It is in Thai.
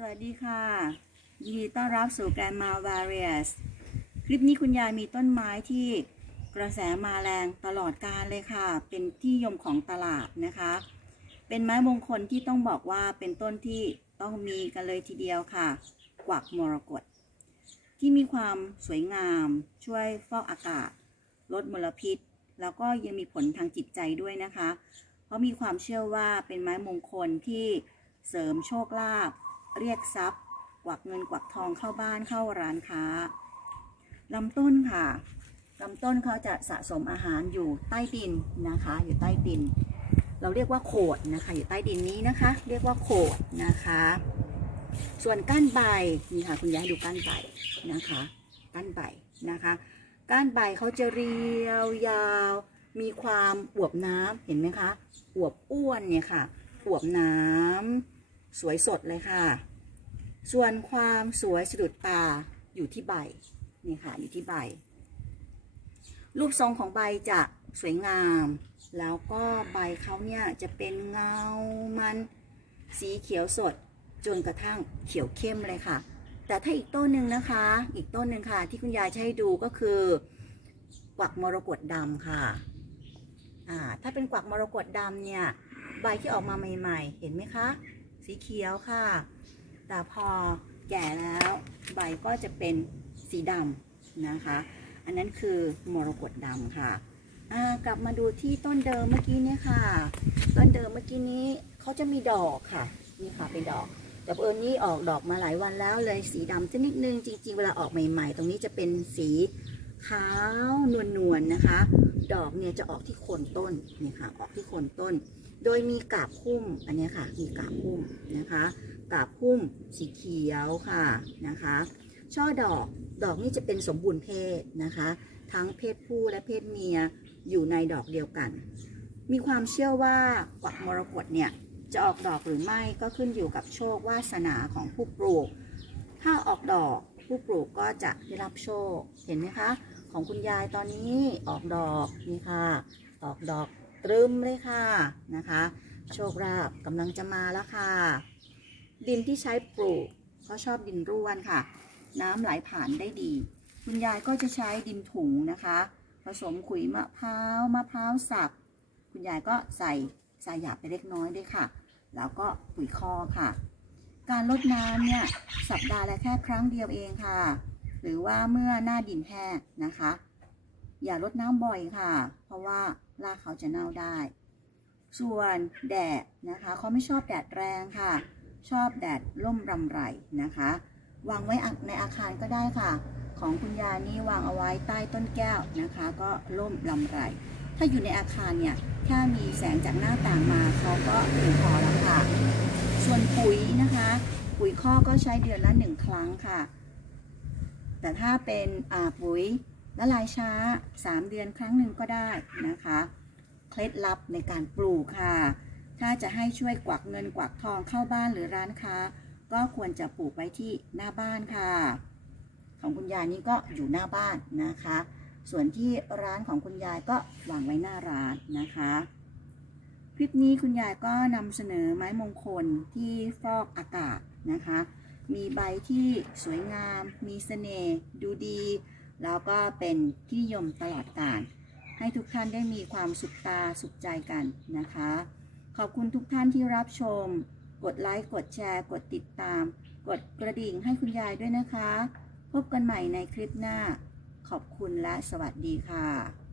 สวัสดีค่ะ ยินดีต้อนรับสู่แกรมา Various คลิปนี้คุณยายมีต้นไม้ที่กระแสมาแรงตลอดกาลเลยค่ะ เป็นที่ยมของตลาดนะคะ เป็นไม้มงคลที่ต้องบอกว่าเป็นต้นที่ต้องมีกันเลยทีเดียวค่ะ กวักมรกตที่มีความสวยงาม ช่วยฟอกอากาศ ลดมลพิษ แล้วก็ยังมีผลทางจิตใจด้วยนะคะ เพราะมีความเชื่อว่าเป็นไม้มงคลที่เสริมโชคลาภ เรียกทรัพย์ กวักเงินกวักทองเข้าบ้านเข้าร้านค้าลำต้นค่ะลำต้นเขาจะสะสมอาหารอยู่ใต้ดินนะคะ อยู่ใต้ดิน เราเรียกว่าโขดนะคะ อยู่ใต้ดินนี้นะคะ เรียกว่าโขดนะคะ ส่วนก้านใบนี่ค่ะคุณยายดูก้านใบนะคะก้านใบนะคะก้านใบเขาจะเรียวยาว มีความอวบน้ำเห็นไหมคะอวบอ้วนเนี่ยค่ะอวบน้ำ สวยสดเลยค่ะ ส่วนความสวยสะดุดตาอยู่ที่ใบนี่ค่ะอยู่ที่ใบ รูปทรงของใบจะสวยงาม แล้วก็ใบเขาเนี่ยจะเป็นเงามันสีเขียวสดจนกระทั่งเขียวเข้มเลยค่ะ แต่ถ้าอีกต้นหนึ่งนะคะ อีกต้นหนึ่งค่ะ ที่คุณยายจะให้ดูก็คือกวักมรกตดำค่ะอ่าถ้าเป็นกวักมรกตดำเนี่ย ใบที่ออกมาใหม่ ๆ เห็นไหมคะ สีเขียวค่ะ แต่พอแก่แล้วใบก็จะเป็นสีดำนะคะ อันนั้นคือมรกตดำค่ะกลับมาดูที่ต้นเดิมเมื่อกี้เนี่ยค่ะ ต้นเดิมเมื่อกี้นี้เขาจะมีดอกค่ะนี่ค่ะเป็นดอก แต่เอิญนี่ออกดอกมาหลายวันแล้วเลยสีดำจะนิดนึงจริง ๆ เวลาออกใหม่ ๆ ตรงนี้จะเป็นสีขาวนวลๆนะคะ ดอกเนี่ยจะออกที่โคนต้นนี่ค่ะออกที่โคนต้น โดยมีกาบหุ้มอันนี้ค่ะ มีกาบหุ้มนะคะ กาบหุ้มสีเขียวค่ะนะคะ ช่อดอกดอกนี่จะเป็นสมบูรณ์เพศนะคะ ทั้งเพศผู้และเพศเมียอยู่ในดอกเดียวกัน มีความเชื่อว่ากวักมรกตเนี่ยจะออกดอกหรือไม่ก็ขึ้นอยู่กับโชควาสนาของผู้ปลูก ถ้าออกดอกผู้ปลูกก็จะได้รับโชค เห็นไหมคะ ของคุณยายตอนนี้ออกดอกนี่ค่ะ ออกดอก ตรึมเลยค่ะนะคะ โชคลาภกำลังจะมาแล้วค่ะ ดินที่ใช้ปลูกก็ชอบดินร่วนค่ะ น้ำไหลผ่านได้ดี คุณยายก็จะใช้ดินถุงนะคะ ผสมขุยมะพร้าวมะพร้าวสับ คุณยายก็ใส่ทรายหยาบไปเล็กน้อยด้วยค่ะ แล้วก็ปุ๋ยคอกค่ะ การลดน้ำเนี่ยสัปดาห์ละแค่ครั้งเดียวเองค่ะ หรือว่าเมื่อหน้าดินแห้งนะคะ อย่าลดน้ำบ่อยค่ะ เพราะว่ารากเขาจะเน่าได้ ส่วนแดดนะคะเขาไม่ชอบแดดแรงค่ะ ชอบแดดร่มรำไรนะคะ วางไว้ในอาคารก็ได้ค่ะ ของคุณยานี่วางเอาไว้ใต้ต้นแก้วนะคะ ก็ร่มลำไรถ้าอยู่ในอาคารเนี่ยแค่มีแสงจากหน้าต่างมาเขาก็เพียงพอแล้วค่ะ ส่วนปุ๋ยนะคะ ปุ๋ยข้อก็ใช้เดือนละหนึ่งครั้งค่ะ แต่ถ้าเป็นปุ๋ย ละลายช้า 3 เดือนครั้งหนึ่งก็ได้นะคะ เคล็ดลับในการปลูกค่ะ ถ้าจะให้ช่วยกวักเงินกวักทองเข้าบ้านหรือร้านค้า ก็ควรจะปลูกไว้ที่หน้าบ้านค่ะ ของคุณยายนี่ก็อยู่หน้าบ้านนะคะ ส่วนที่ร้านของคุณยายก็วางไว้หน้าร้านนะคะคลิปนี้คุณยายก็นำเสนอไม้มงคลที่ฟอกอากาศนะคะ มีใบที่สวยงาม มีเสน่ห์ดูดี แล้วก็เป็นที่นิยมตลอดกาลให้ทุกท่านได้มีความสุขตาสุขใจกันนะคะ ขอบคุณทุกท่านที่รับชม กดไลค์กดแชร์ กดติดตาม กดกระดิ่งให้คุณยายด้วยนะคะ พบกันใหม่ในคลิปหน้า ขอบคุณและสวัสดีค่ะ